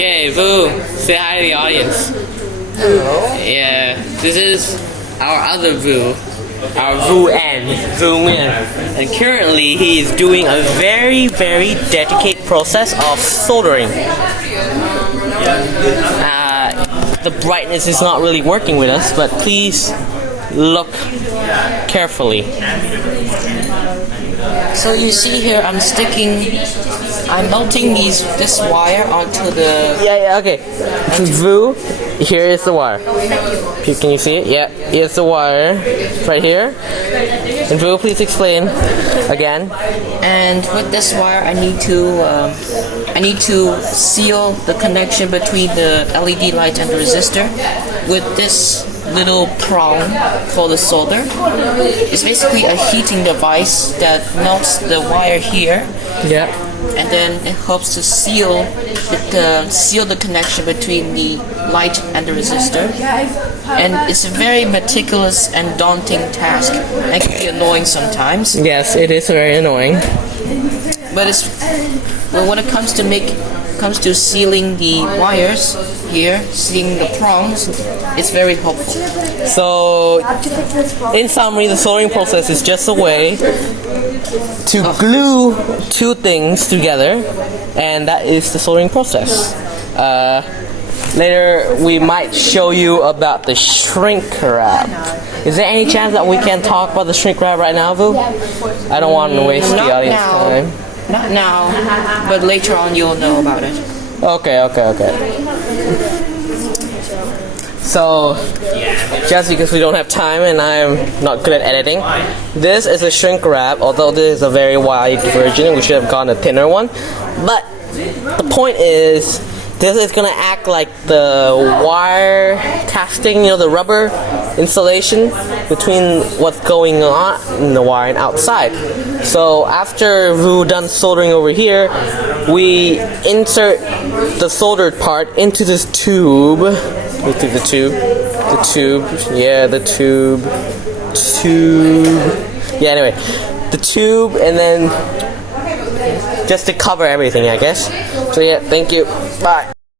Okay, Vu, say hi to the audience. Hello. Yeah, this is our other Vu, our Vu Min. And currently he is doing a very dedicated process of soldering. The brightness is not really working with us, but please look carefully. So you see here, I'm mounting this wire onto the. Yeah, okay. Vu, here is the wire. Can you see it? Yeah, here's the wire right here. And Vu, please explain again. And with this wire, I need to seal the connection between the LED light and the resistor with this little prong called a solder. It's basically a heating device that melts the wire here. Yeah. And then it helps to seal the connection between the light and the resistor. And it's a very meticulous and daunting task. It can be annoying sometimes. Yes, it is very annoying. But when it comes to sealing the wires here, sealing the prongs, it's very helpful. So, in summary, the soldering process is just a way to glue two things together, and that is the soldering process. Later, we might show you about the shrink wrap. Is there any chance that we can talk about the shrink wrap right now, Vu? I don't want to waste the audience time. Not now, but later on you'll know about it. Okay. So, just because we don't have time and I'm not good at editing, this is a shrink wrap, although this is a very wide version, we should have gotten a thinner one. But the point is, this is gonna act like the wire casting, the rubber insulation between what's going on in the wire and outside. So after we're done soldering over here, we insert the soldered part into this tube. The tube, and then just to cover everything, I guess. So yeah, thank you. Bye.